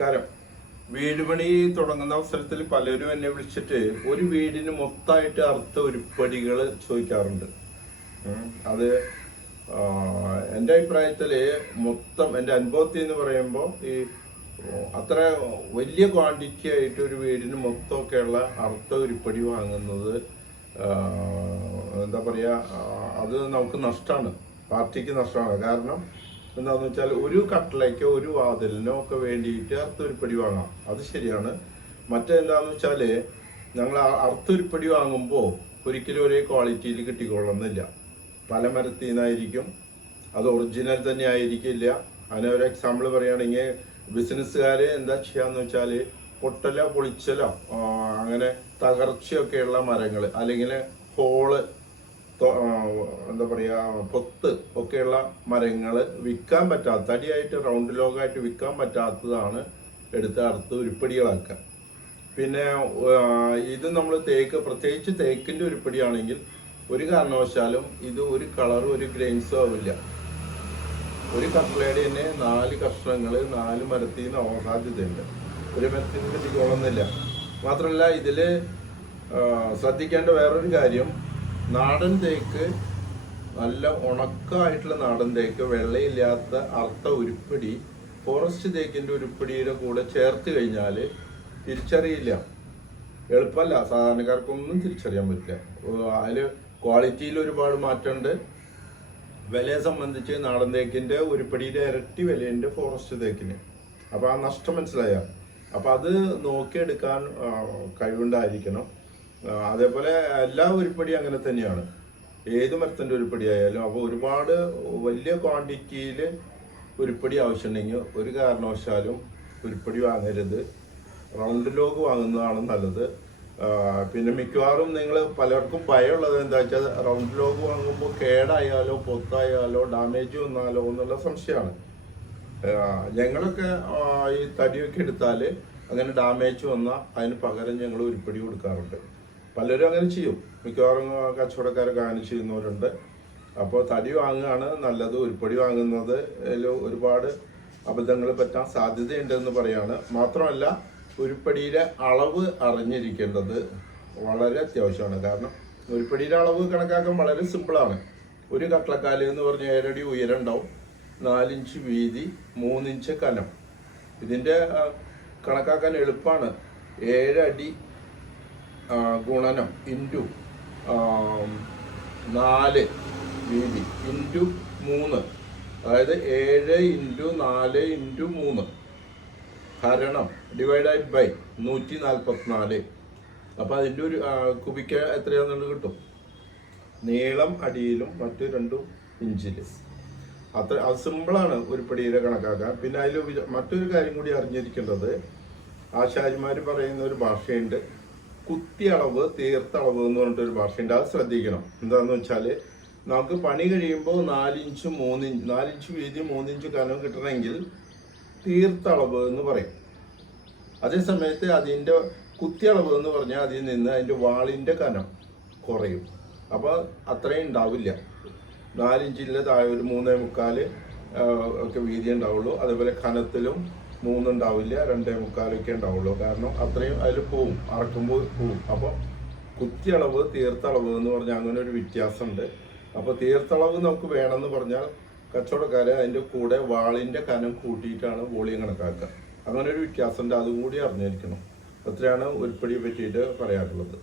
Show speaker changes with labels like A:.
A: നമസ്കാരം. വീട് പണി തുടങ്ങുന്ന അവസരത്തിൽ പലരും എന്നെ വിളിച്ചിട്ട് ഒരു വീടിന് മൊത്തമായിട്ട് അർത്ഥ ഉരുപ്പടികൾ ചോദിക്കാറുണ്ട്. അത് എന്റെ അഭിപ്രായത്തിൽ മൊത്തം എന്റെ അനുഭവത്തിൽ എന്ന് പറയുമ്പോൾ ഈ അത്ര വലിയ ക്വാണ്ടിറ്റി ആയിട്ട് ഒരു വീടിന് മൊത്തമൊക്കെയുള്ള അർത്ഥ ഉരുപ്പടി വാങ്ങുന്നത് എന്താ പറയുക അത് നമുക്ക് നഷ്ടമാണ്. പാർട്ടിക്ക് നഷ്ടമാണ്. കാരണം എന്താന്ന് വെച്ചാൽ ഒരു കട്ടിലേക്കോ ഒരു വാതിലിനോ ഒക്കെ വേണ്ടിയിട്ട് അർത്ഥുരുപ്പടി വാങ്ങാം അത് ശരിയാണ്. മറ്റെന്താന്ന് വെച്ചാൽ ഞങ്ങൾ അർത്ഥുരുപ്പടി വാങ്ങുമ്പോൾ ഒരിക്കലും ഒരേ ക്വാളിറ്റിയിൽ കിട്ടിക്കൊള്ളുന്നില്ല. പല മരത്തിൽ നിന്നായിരിക്കും അത് ഒറിജിനൽ തന്നെ ആയിരിക്കില്ല. അതിന് ഒരു എക്സാമ്പിൾ പറയുകയാണെങ്കിൽ ബിസിനസ്സുകാർ എന്താ ചെയ്യാന്ന് വെച്ചാൽ പൊട്ടലോ പൊളിച്ചലോ അങ്ങനെ തകർച്ചയൊക്കെയുള്ള മരങ്ങൾ അല്ലെങ്കിൽ ഹോൾ എന്താ പറയാ പൊത്ത് ഒക്കെയുള്ള മരങ്ങൾ വിൽക്കാൻ പറ്റാത്ത തടിയായിട്ട് റൗണ്ട് ലോഗായിട്ട് വിൽക്കാൻ പറ്റാത്തതാണ് എടുത്ത് അറുത്ത് ഉരുപ്പടികളാക്കുക. പിന്നെ ഇത് നമ്മൾ തേക്ക് പ്രത്യേകിച്ച് തേക്കിന്റെ ഉരുപ്പടിയാണെങ്കിൽ ഒരു കാരണവശാലും ഇത് ഒരു കളറും ഒരു ഗ്രെയിൻസും ആവില്ല. ഒരു കട്ട്ലയുടെ തന്നെ നാല് കഷ്ണങ്ങൾ നാല് മരത്തിൽ നിന്ന് ആവാൻ ഒരു മരത്തിൽ നിന്ന് കിട്ടിക്കോളുന്നില്ല മാത്രമല്ല ഇതിൽ ശ്രദ്ധിക്കേണ്ട വേറൊരു കാര്യം നാടൻ തേക്ക് നല്ല ഉണക്കമായിട്ടുള്ള നാടൻ തേക്ക് വെള്ളയില്ലാത്ത അർത്ഥ ഉരുപ്പടി ഫോറസ്റ്റ് തേക്കിന്റെ ഉരുപ്പടിയുടെ കൂടെ ചേർത്ത് കഴിഞ്ഞാൽ തിരിച്ചറിയില്ല. എളുപ്പമല്ല സാധാരണക്കാർക്കൊന്നും തിരിച്ചറിയാൻ പറ്റില്ല. അതിൽ ക്വാളിറ്റിയിൽ ഒരുപാട് മാറ്റമുണ്ട്. വിലയെ സംബന്ധിച്ച് നാടൻ തേക്കിന്റെ ഉരുപ്പടിയുടെ ഇരട്ടി വിലയുണ്ട് ഫോറസ്റ്റ് തേക്കിന്. അപ്പോൾ ആ നഷ്ടം മനസ്സിലായ. അപ്പോൾ അത് നോക്കിയെടുക്കാൻ കഴിവുണ്ടായിരിക്കണം. അതേപോലെ എല്ലാ ഉരുപ്പടി അങ്ങനെ തന്നെയാണ്. ഏത് മരത്തിന്റെ ഉരുപ്പടി ആയാലും അപ്പോൾ ഒരുപാട് വലിയ ക്വാണ്ടിറ്റിയിൽ ഉരുപ്പടി ആവശ്യമുണ്ടെങ്കിൽ ഒരു കാരണവശാലും ഉരുപ്പടി വാങ്ങരുത്. റൗണ്ട് ലോഗ് വാങ്ങുന്നതാണ് നല്ലത്. പിന്നെ മിക്കവാറും നിങ്ങൾ പലർക്കും ഭയമുള്ളത് എന്താ വെച്ചാൽ റൗണ്ട് ലോഗ് വാങ്ങുമ്പോൾ കേടായാലോ പൊത്തായാലോ ഡാമേജ് വന്നാലോ എന്നുള്ള സംശയമാണ്. ഞങ്ങളൊക്കെ ഈ തടിയൊക്കെ എടുത്താൽ അങ്ങനെ ഡാമേജ് വന്നാൽ അതിന് പകരം ഞങ്ങൾ ഉരുപ്പടി കൊടുക്കാറുണ്ട്. പലരും അങ്ങനെ ചെയ്യും. മിക്കവാറും കച്ചവടക്കാരൊക്കെ അങ്ങനെ ചെയ്യുന്നവരുണ്ട്. അപ്പോൾ തടി വാങ്ങുകയാണ് നല്ലത് ഉരുപ്പടി വാങ്ങുന്നത് ഒരുപാട് അബദ്ധങ്ങൾ പറ്റാൻ സാധ്യതയുണ്ടെന്ന് പറയാണ്. മാത്രമല്ല ഉരുപ്പടിയുടെ അളവ് അറിഞ്ഞിരിക്കേണ്ടത് വളരെ അത്യാവശ്യമാണ്. കാരണം ഉരുപ്പടിയുടെ അളവ് കണക്കാക്കാൻ വളരെ സിമ്പിളാണ്. ഒരു കട്ട്ളക്കാൽ എന്ന് പറഞ്ഞ ഏഴടി ഉയരം ഉണ്ടാവും നാലിഞ്ച് വീതി മൂന്നിഞ്ച് കനം. ഇതിന്റെ കണക്കാക്കാൻ എളുപ്പമാണ്. ഏഴടി ഗുണനം ഇന്റു നാല് വീതി ഇന്റു മൂന്ന്. അതായത് ഏഴ് ഇന്റു നാല് ഇന്റു മൂന്ന്. ഹരണം ഡിവൈഡായി ബൈ നൂറ്റി നാൽപ്പത്തിനാല് അപ്പം അതിന്റെ ഒരു കുബിക്ക് എത്രയാണെന്നുള്ളത് കിട്ടും? നീളം അടിയിലും മറ്റു രണ്ടും ഇഞ്ചിൽ അത്ര അത് സിമ്പിളാണ് ഒരു പിടിയിലെ കണക്കാക്കാൻ. പിന്നെ അതിൽ മറ്റൊരു കാര്യം കൂടി അറിഞ്ഞിരിക്കേണ്ടത് ആശാരിമാർ പറയുന്ന ഒരു ഭാഷയുണ്ട്. കുത്തിയളവ് തീർത്തളവ് എന്ന് പറഞ്ഞിട്ടൊരു ഭാഷയുണ്ട് അത് ശ്രദ്ധിക്കണം. എന്താണെന്ന് വെച്ചാൽ നമുക്ക് പണി കഴിയുമ്പോൾ നാലിഞ്ച് മൂന്നിഞ്ച് നാലിഞ്ച് വീതി മൂന്നിഞ്ച് കനം കിട്ടണമെങ്കിൽ തീർത്തളവ് എന്ന് പറയും. അതേ സമയത്ത് അതിന്റെ കുത്തിയളവ് എന്ന് പറഞ്ഞാൽ അതിൽ നിന്ന് അതിന്റെ വാളിന്റെ കനം കുറയും. അപ്പോൾ അത്രയും ഉണ്ടാവില്ല. നാലിഞ്ചിന്റെ താഴെ ഒരു മൂന്നേ മുക്കാൽ ആ, ഒക്കെ വീതി ഉണ്ടാവുള്ളൂ. അതേപോലെ കനത്തിലും മൂന്നുണ്ടാവില്ല രണ്ടേ മുക്കാലൊക്കെ ഉണ്ടാവുള്ളൂ. കാരണം അത്രയും അതിൽ പോവും അറക്കുമ്പോൾ പോവും. അപ്പോൾ കുത്തിയളവ് തീർത്തളവ് എന്ന് പറഞ്ഞാൽ അങ്ങനെ ഒരു വ്യത്യാസമുണ്ട്. അപ്പോൾ തീർത്തളവ് നമുക്ക് വേണമെന്ന് പറഞ്ഞാൽ കച്ചവടക്കാരെ അതിന്റെ കൂടെ വാളിന്റെ കനം കൂട്ടിയിട്ടാണ് വോളിയം കണക്കാക്കുക. അങ്ങനെ ഒരു വ്യത്യാസമുണ്ട് അതും കൂടി അറിഞ്ഞിരിക്കണം. അത്രയാണ് ഉരുപ്പടിയെ പറ്റിയിട്ട് പറയാനുള്ളത്.